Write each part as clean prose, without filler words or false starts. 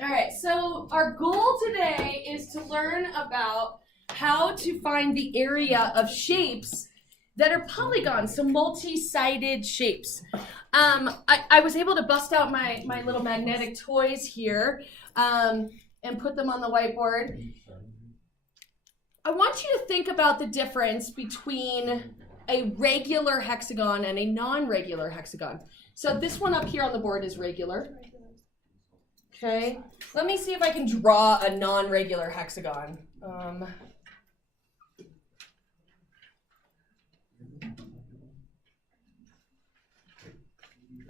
All right, so our goal today is to learn about how to find the area of shapes that are polygons, so multi-sided shapes. I was able to bust out my little magnetic toys here and put them on the whiteboard. I want you to think about the difference between a regular hexagon and a non-regular hexagon. So this one up here on the board is regular. Okay, let me see if I can draw a non-regular hexagon.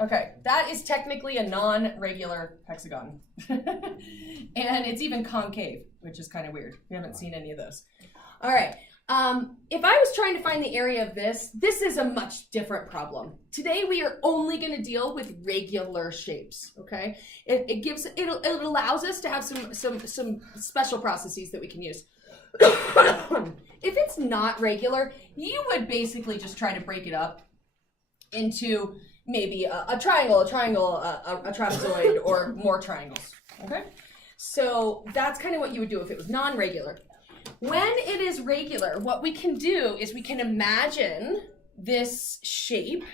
Okay, that is technically a non-regular hexagon. And it's even concave, which is kind of weird. We haven't seen any of those. All right, if I was trying to find the area of this is a much different problem. Today we are only going to deal with regular shapes, okay? It allows us to have some special processes that we can use. If it's not regular, you would basically just try to break it up into maybe a triangle, a trapezoid, or more triangles, okay? So that's kind of what you would do if it was non-regular. When it is regular, what we can do is we can imagine this shape,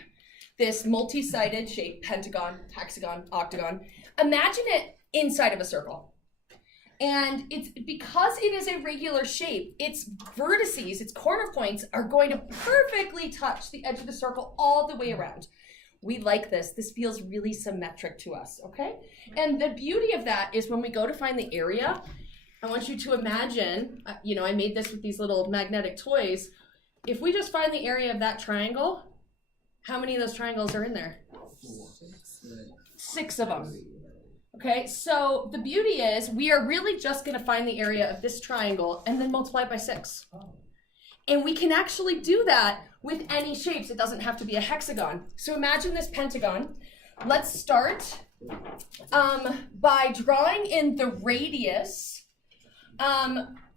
this multi-sided shape, pentagon, hexagon, octagon. Imagine it inside of a circle. And it's because it is a regular shape, its vertices, its corner points are going to perfectly touch the edge of the circle all the way around. We like this. This feels really symmetric to us, okay? And the beauty of that is when we go to find the area, I want you to imagine, I made this with these little magnetic toys. If we just find the area of that triangle, how many of those triangles are in there? 6 of them. Okay, so the beauty is we are really just going to find the area of this triangle and then multiply it by 6. And we can actually do that with any shapes. It doesn't have to be a hexagon. So imagine this pentagon. Let's start by drawing in the radius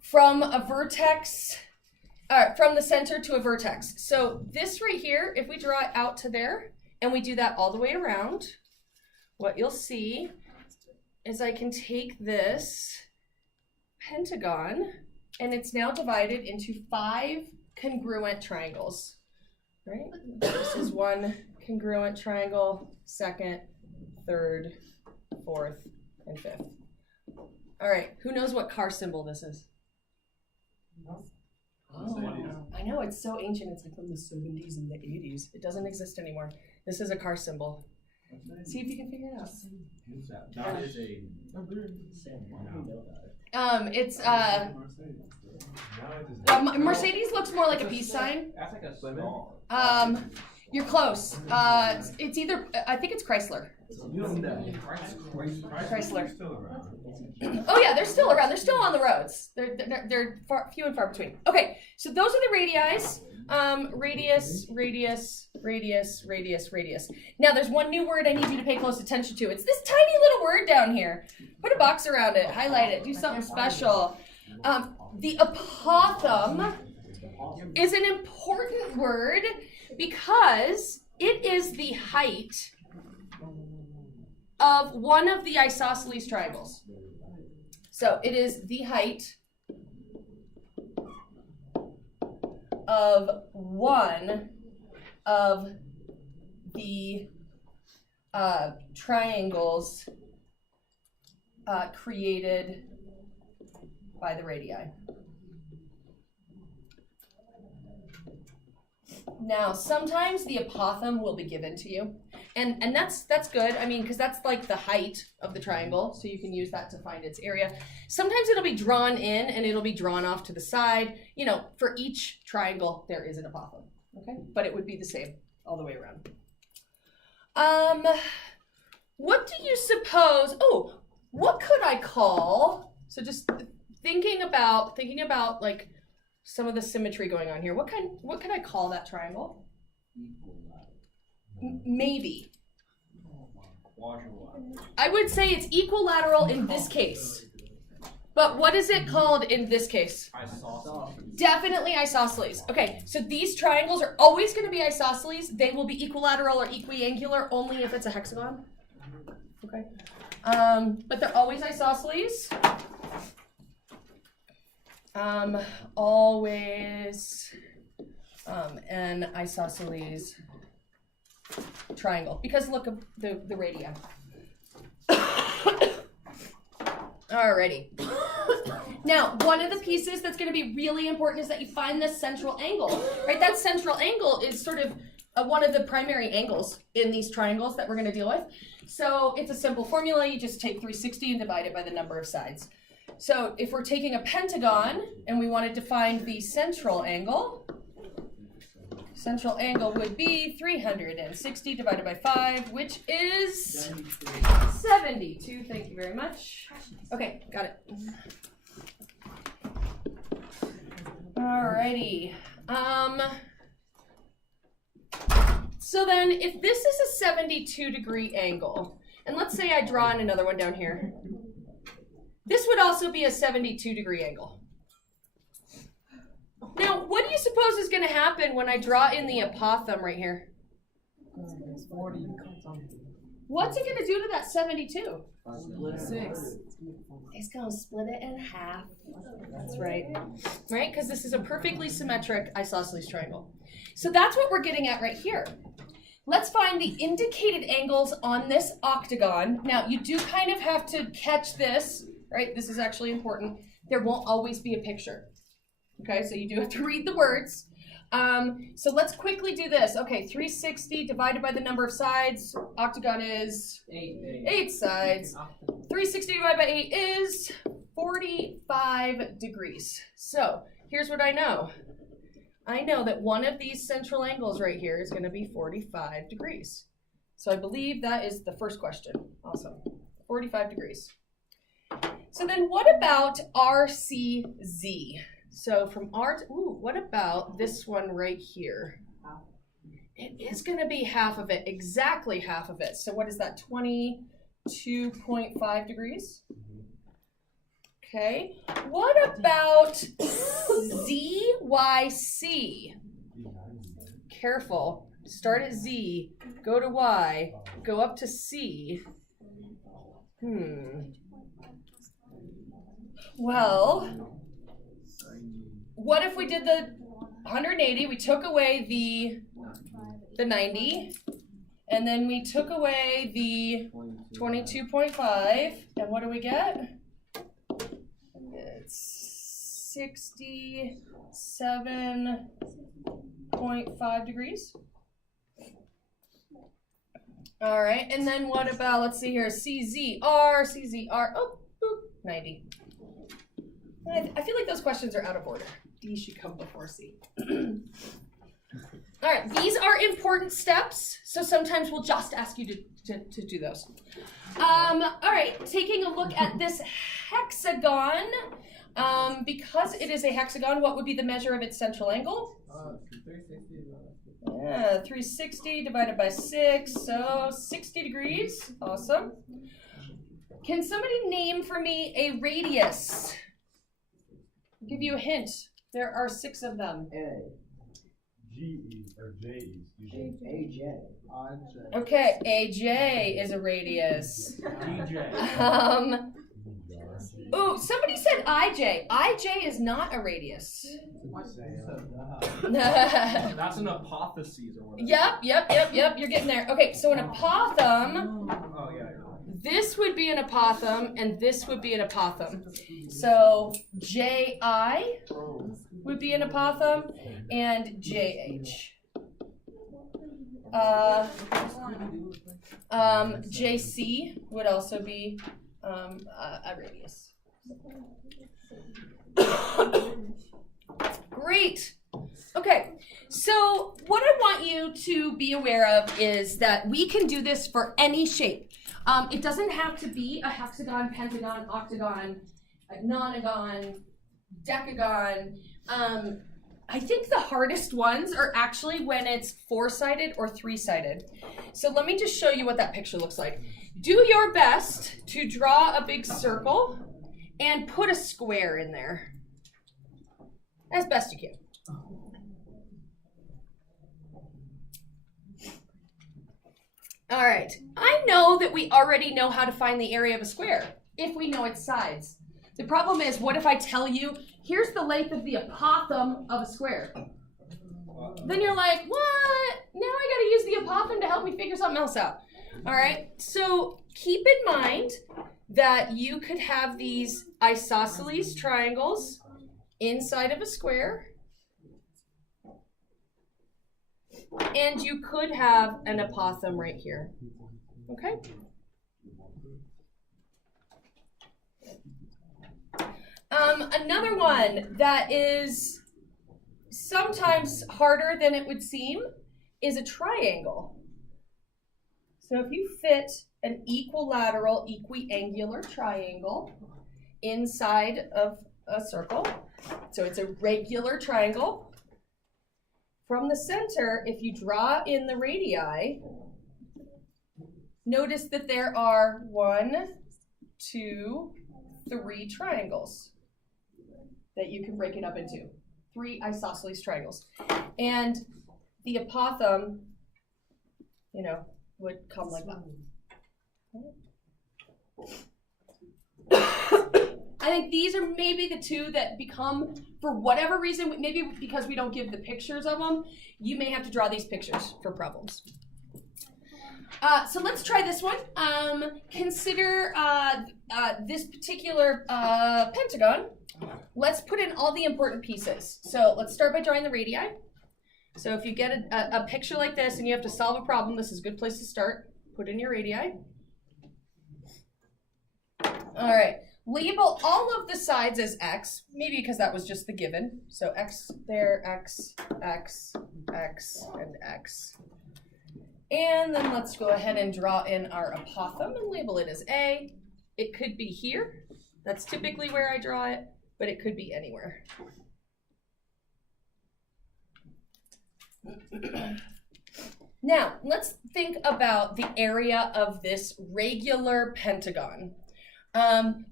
from a vertex, from the center to a vertex. So this right here, if we draw it out to there, and we do that all the way around, what you'll see is I can take this pentagon, and it's now divided into 5 congruent triangles, right? This is one congruent triangle, second, third, fourth, and fifth. All right, who knows what car symbol this is? Oh, I know, it's so ancient. It's like from the 70s and the 80s. It doesn't exist anymore. This is a car symbol. See if you can figure it out. That is a... Mercedes looks more like a peace sign. That's like a small. You're close. It's either, I think it's Chrysler. Chrysler. Oh yeah, they're still around. They're still on the roads. They're few and far between. Okay, so those are the radii. Radius, radius, radius, radius, radius. Now there's one new word I need you to pay close attention to. It's this tiny little word down here. Put a box around it, highlight it, do something special. The apothem is an important word because it is the height of one of the isosceles triangles. So it is the height of one of the triangles created by the radii. Now, sometimes the apothem will be given to you, and that's good. I mean, because that's like the height of the triangle, so you can use that to find its area. Sometimes it'll be drawn in, and it'll be drawn off to the side. For each triangle, there is an apothem, okay? But it would be the same all the way around. What do you suppose? Oh, what could I call? So just thinking about like some of the symmetry going on here. What can I call that triangle? Maybe. I would say it's equilateral in this case. But what is it called in this case? Isosceles. Definitely isosceles. Okay, so these triangles are always going to be isosceles. They will be equilateral or equiangular only if it's a hexagon. Okay. But they're always isosceles. Always an isosceles triangle, because look at the radii. Alrighty. Now, one of the pieces that's going to be really important is that you find the central angle, right? That central angle is sort of one of the primary angles in these triangles that we're going to deal with. So it's a simple formula. You just take 360 and divide it by the number of sides. So if we're taking a pentagon and we wanted to find the central angle would be 360 divided by 5, which is 72. Thank you very much. Okay, got it. Alrighty. So then if this is a 72-degree angle, and let's say I draw in another one down here, this would also be a 72-degree angle. Now, what do you suppose is going to happen when I draw in the apothem right here? What's it going to do to that 72? Split 6. It's going to split it in half. That's right. Right? Because this is a perfectly symmetric isosceles triangle. So that's what we're getting at right here. Let's find the indicated angles on this octagon. Now, you do kind of have to catch this, right? This is actually important. There won't always be a picture. Okay, so you do have to read the words. So let's quickly do this. Okay, 360 divided by the number of sides. Octagon is 8 sides. 360 divided by 8 is 45 degrees. So here's what I know. I know that one of these central angles right here is going to be 45 degrees. So I believe that is the first question. Awesome. 45 degrees. So then what about RCZ? So from R to, what about this one right here? It is going to be half of it, exactly half of it. So what is that, 22.5 degrees? Okay. What about ZYC? Careful. Start at Z, go to Y, go up to C. Well, what if we did the 180, we took away the 90, and then we took away the 22.5, and what do we get? It's 67.5 degrees. All right, and then what about, let's see here, CZR, oh, boop, 90. I feel like those questions are out of order. D should come before C. All right, these are important steps, so sometimes we'll just ask you to do those. All right, taking a look at this hexagon, because it is a hexagon, what would be the measure of its central angle? 360 divided by 6, so 60 degrees. Awesome. Can somebody name for me a radius? I'll give you a hint. There are 6 of them. AJ. Okay, AJ is a radius. Ooh, somebody said IJ. IJ is not a radius. That's an apothesis or whatever. Yep. You're getting there. Okay, so an apothem. Oh, yeah. This would be an apothem, and this would be an apothem. So JI would be an apothem, and JH. JC would also be a radius. Great. Okay, so what I want you to be aware of is that we can do this for any shape. It doesn't have to be a hexagon, pentagon, octagon, a nonagon, decagon. I think the hardest ones are actually when it's 4-sided or 3-sided. So let me just show you what that picture looks like. Do your best to draw a big circle and put a square in there as best you can. All right, I know that we already know how to find the area of a square if we know its sides. The problem is, what if I tell you, here's the length of the apothem of a square? Then you're like, what? Now I gotta use the apothem to help me figure something else out. All right, so keep in mind that you could have these isosceles triangles inside of a square, and you could have an apothem right here, okay? Another one that is sometimes harder than it would seem is a triangle. So if you fit an equilateral, equiangular triangle inside of a circle, so it's a regular triangle, from the center, if you draw in the radii, notice that there are 1, 2, 3 triangles that you can break it up into. 3 isosceles triangles. And the apothem, you know, would come like that. I think these are maybe the two that become, for whatever reason, maybe because we don't give the pictures of them, you may have to draw these pictures for problems. So let's try this one. Consider this particular pentagon. Let's put in all the important pieces. So let's start by drawing the radii. So if you get a picture like this and you have to solve a problem, this is a good place to start. Put in your radii. All right. Label all of the sides as x, maybe because that was just the given. So x there, x, x, x, and x. And then let's go ahead and draw in our apothem and label it as A. It could be here. That's typically where I draw it, but it could be anywhere. Now, let's think about the area of this regular pentagon.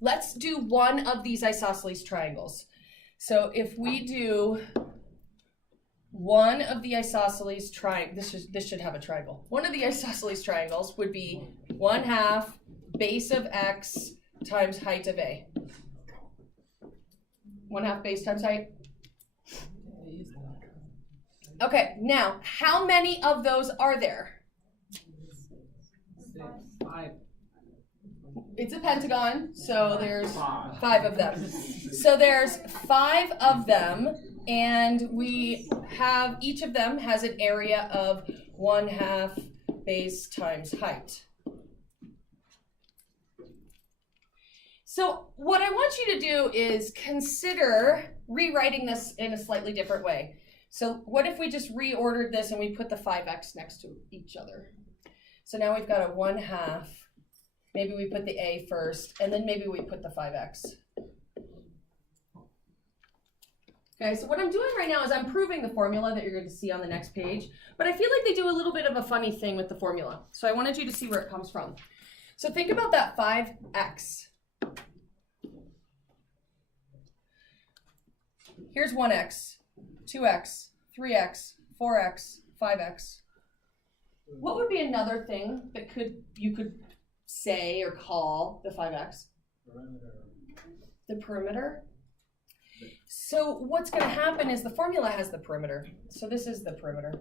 Let's do one of these isosceles triangles. So if we do one of the isosceles triangles, this should have a triangle. One of the isosceles triangles would be 1/2 base of x times height of A. 1/2 base times height. Okay, now, how many of those are there? 5. It's a pentagon, so there's 5 of them. So there's 5 of them, and we have, each of them has an area of 1/2 base times height. So what I want you to do is consider rewriting this in a slightly different way. So what if we just reordered this and we put the 5x next to each other? So now we've got a 1/2. Maybe we put the A first, and then maybe we put the 5x. Okay, so what I'm doing right now is I'm proving the formula that you're going to see on the next page, but I feel like they do a little bit of a funny thing with the formula. So I wanted you to see where it comes from. So think about that 5x. Here's 1x, 2x, 3x, 4x, 5x. What would be another thing that you could say or call the 5x? The perimeter. So what's going to happen is the formula has the perimeter. So this is the perimeter.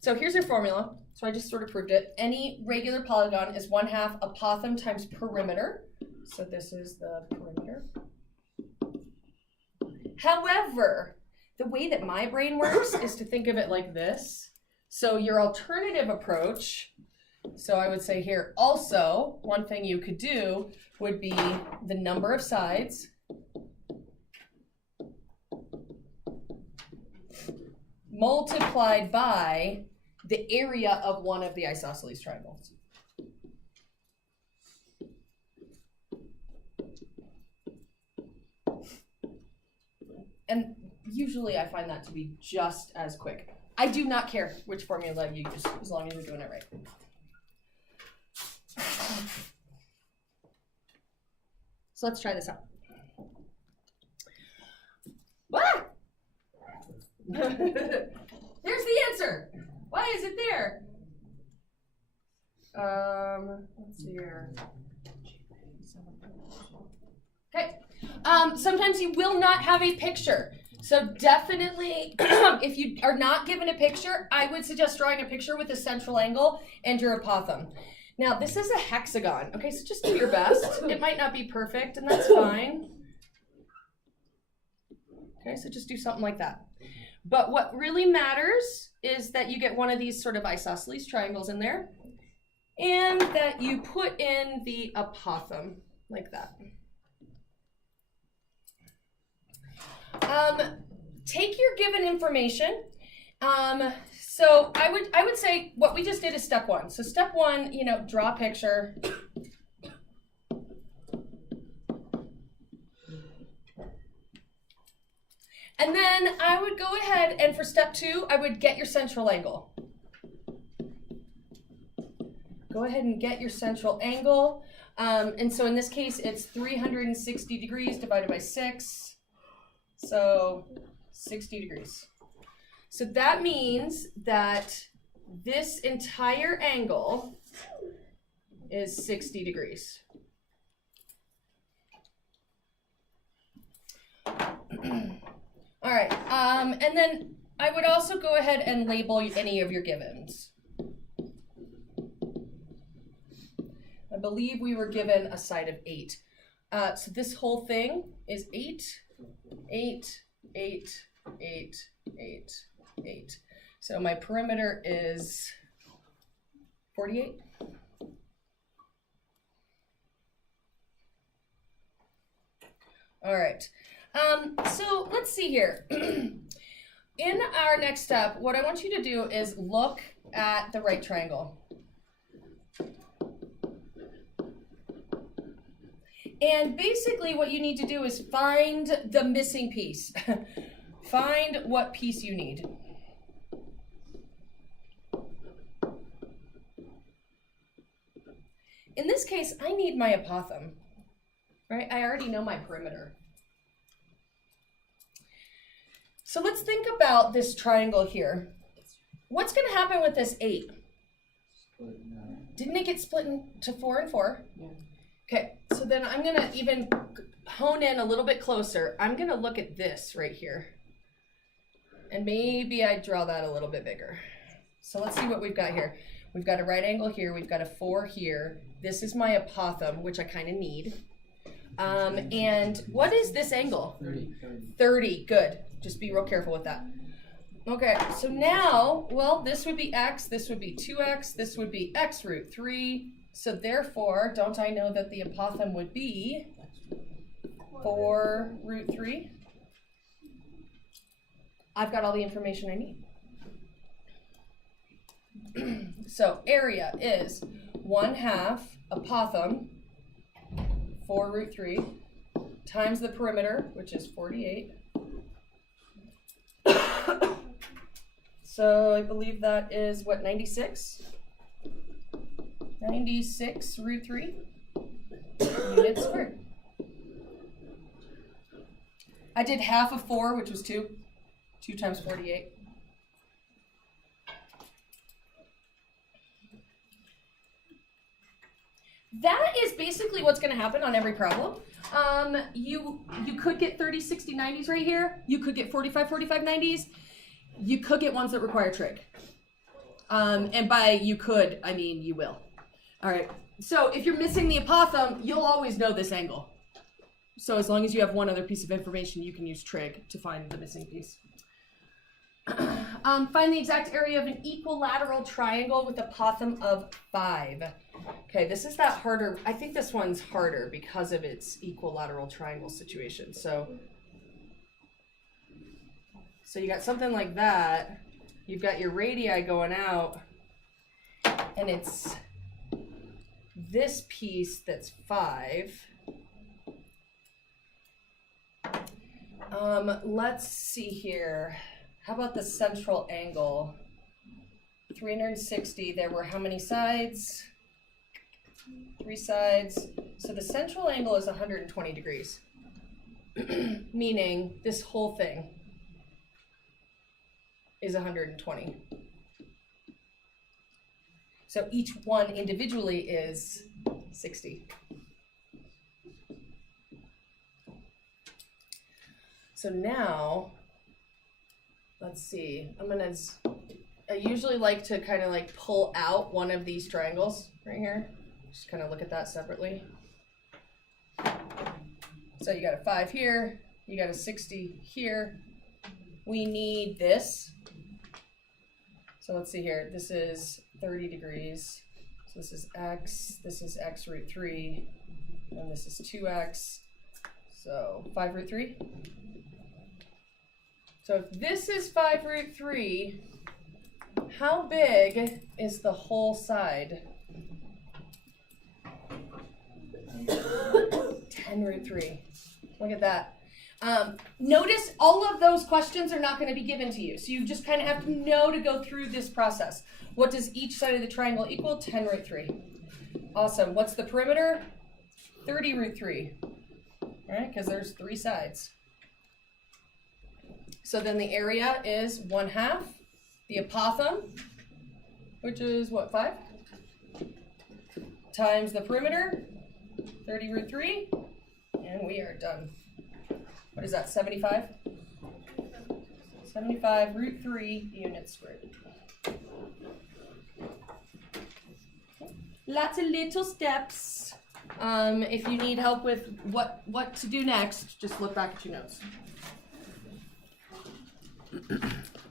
So here's your formula. So I just sort of proved it. Any regular polygon is 1/2 apothem times perimeter. So this is the perimeter. However, the way that my brain works is to think of it like this. So your alternative approach, so I would say here also, one thing you could do would be the number of sides multiplied by the area of one of the isosceles triangles. And usually I find that to be just as quick. I do not care which formula you use, as long as you're doing it right. So let's try this out. Ah! There's the answer. Why is it there? Let's see here. Okay. Sometimes you will not have a picture. So definitely, if you are not given a picture, I would suggest drawing a picture with a central angle and your apothem. Now, this is a hexagon. Okay, so just do your best. It might not be perfect, and that's fine. Okay, so just do something like that. But what really matters is that you get one of these sort of isosceles triangles in there, and that you put in the apothem, like that. Take your given information. So I would say what we just did is step one. So step one, draw a picture. And then I would go ahead and for step two, I would get your central angle. Go ahead and get your central angle. And so in this case, it's 360 degrees divided by 6. So 60 degrees. So that means that this entire angle is 60 degrees. All right, and then I would also go ahead and label any of your givens. I believe we were given a side of 8. So this whole thing is 8, 8, 8, 8, 8, 8. So my perimeter is 48. All right. So let's see here. In our next step, what I want you to do is look at the right triangle. And basically what you need to do is find the missing piece. Find what piece you need. In this case, I need my apothem, right? I already know my perimeter. So let's think about this triangle here. What's going to happen with this 8? Didn't it get split into 4 and 4? Yeah. Okay, so then I'm going to even hone in a little bit closer. I'm going to look at this right here. And maybe I draw that a little bit bigger. So let's see what we've got here. We've got a right angle here. We've got a 4 here. This is my apothem, which I kind of need. And what is this angle? 30. 30, good. Just be real careful with that. Okay, so now, well, this would be x, this would be 2x, this would be x root 3. So therefore, don't I know that the apothem would be 4 root 3? I've got all the information I need. So area is 1/2 apothem, 4 root 3, times the perimeter, which is 48. So I believe that is what, 96? 96 root 3 units squared. I did half of 4, which was 2. 2 times 48. That is basically what's going to happen on every problem. You could get 30, 60, 90s right here. You could get 45, 45, 90s. You could get ones that require trig. And by you could, I mean you will. All right. So if you're missing the apothem, you'll always know this angle. So as long as you have one other piece of information, you can use trig to find the missing piece. Find the exact area of an equilateral triangle with apothem of 5. Okay, this is that harder. I think this one's harder because of its equilateral triangle situation. So you got something like that. You've got your radii going out, and it's this piece that's 5. Let's see here. How about the central angle? 360, there were how many sides? 3 sides. So the central angle is 120 degrees, meaning this whole thing. is 120. So each one individually is 60. So now, let's see, I usually like to kind of like pull out one of these triangles right here. Just kind of look at that separately. So you got a 5 here, you got a 60 here. We need this. So let's see here, this is 30 degrees. So this is x root 3, and this is 2x. So 5 root 3. So if this is 5 root 3, how big is the whole side? 10 root 3. Look at that. Notice all of those questions are not going to be given to you. So you just kind of have to know to go through this process. What does each side of the triangle equal? 10 root 3. Awesome. What's the perimeter? 30 root 3. All right, because there's 3 sides. So then the area is 1/2. The apothem, which is what, 5? Times the perimeter, 30 root 3. And we are done. What is that, 75? 75 root 3 units squared. Lots of little steps. If you need help with what to do next, just look back at your notes.